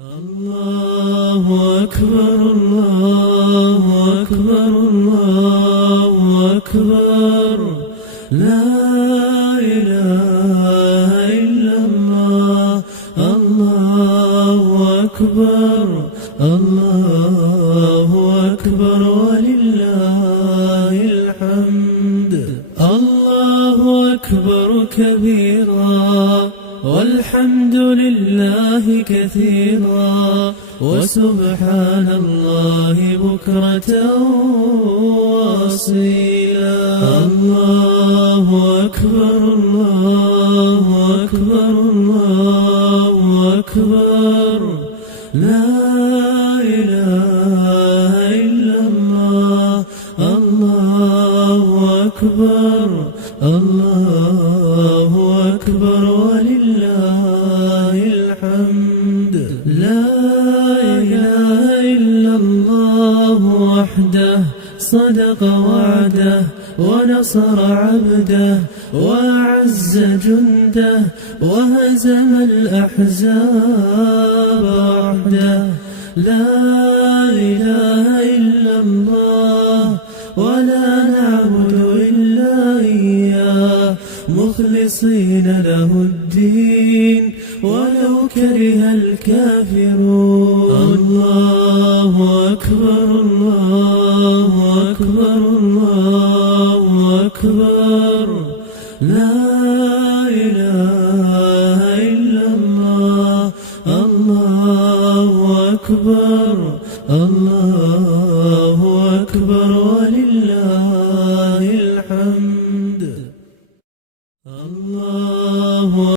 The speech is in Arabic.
الله أكبر الله أكبر الله أكبر لا إله إلا الله الله أكبر الله أكبر ولله الحمد الله أكبر كبيرا والحمد لله كثيرا وسبحان الله بكرة وأصيلا الله أكبر الله أكبر الله أكبر لا إله إلا الله الله أكبر الله أكبر ولله الحمد لا إله إلا الله وحده صدق وعده ونصر عبده وأعز جنده وهزم الأحزاب وحده لا إله إلا الله ولا نعبد إلا إياه مخلصين له الدين ولو كره الكافرون الله أكبر الله أكبر الله أكبر لا إله إلا الله الله أكبر الله أكبر